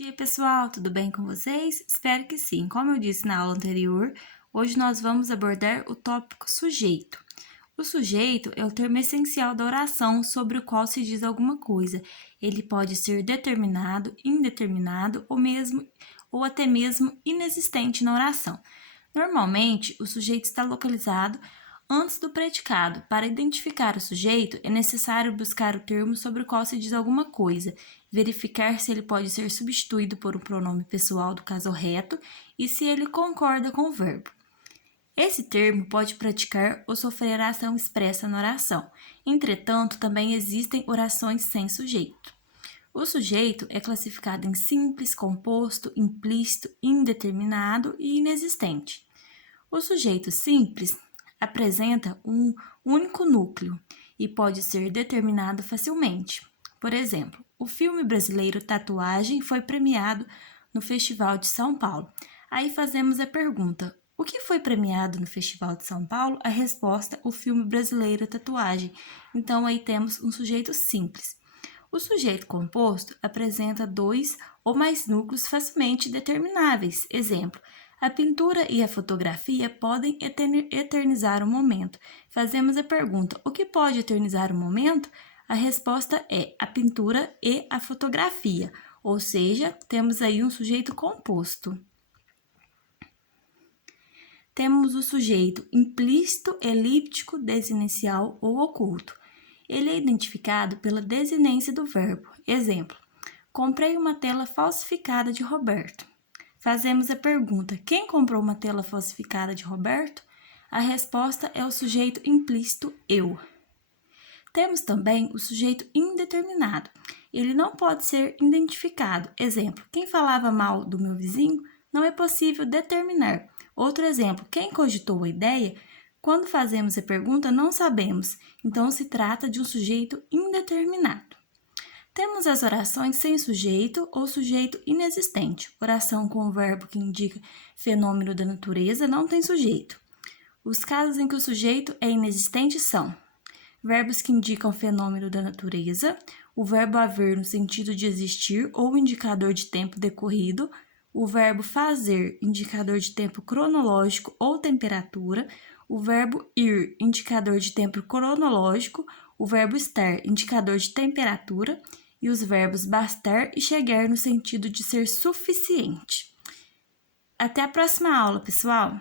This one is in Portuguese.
Dia, pessoal, tudo bem com vocês? Espero que sim. Como eu disse na aula anterior, hoje nós vamos abordar o tópico sujeito. O sujeito é o termo essencial da oração sobre o qual se diz alguma coisa. Ele pode ser determinado, indeterminado ou até mesmo inexistente na oração. Normalmente, o sujeito está localizado antes do predicado. Para identificar o sujeito, é necessário buscar o termo sobre o qual se diz alguma coisa, verificar se ele pode ser substituído por um pronome pessoal do caso reto e se ele concorda com o verbo. Esse termo pode praticar ou sofrer a ação expressa na oração. Entretanto, também existem orações sem sujeito. O sujeito é classificado em simples, composto, implícito, indeterminado e inexistente. O sujeito simples apresenta um único núcleo e pode ser determinado facilmente. Por exemplo, o filme brasileiro Tatuagem foi premiado no Festival de São Paulo. Aí fazemos a pergunta: o que foi premiado no Festival de São Paulo? A resposta: o filme brasileiro Tatuagem. Então aí temos um sujeito simples. O sujeito composto apresenta dois ou mais núcleos facilmente determináveis. Exemplo: a pintura e a fotografia podem eternizar o momento. Fazemos a pergunta: o que pode eternizar o momento? A resposta é a pintura e a fotografia, ou seja, temos aí um sujeito composto. Temos o sujeito implícito, elíptico, desinicial ou oculto. Ele é identificado pela desinência do verbo. Exemplo: comprei uma tela falsificada de Roberto. Fazemos a pergunta: quem comprou uma tela falsificada de Roberto? A resposta é o sujeito implícito eu. Temos também o sujeito indeterminado. Ele não pode ser identificado. Exemplo: quem falava mal do meu vizinho? Não é possível determinar. Outro exemplo: quem cogitou a ideia? Quando fazemos a pergunta, não sabemos. Então, se trata de um sujeito indeterminado. Temos as orações sem sujeito ou sujeito inexistente. Oração com o verbo que indica fenômeno da natureza não tem sujeito. Os casos em que o sujeito é inexistente são verbos que indicam fenômeno da natureza, o verbo haver no sentido de existir ou indicador de tempo decorrido, o verbo fazer, indicador de tempo cronológico ou temperatura, o verbo ir, indicador de tempo cronológico, o verbo estar, indicador de temperatura, e os verbos bastar e chegar no sentido de ser suficiente. Até a próxima aula, pessoal!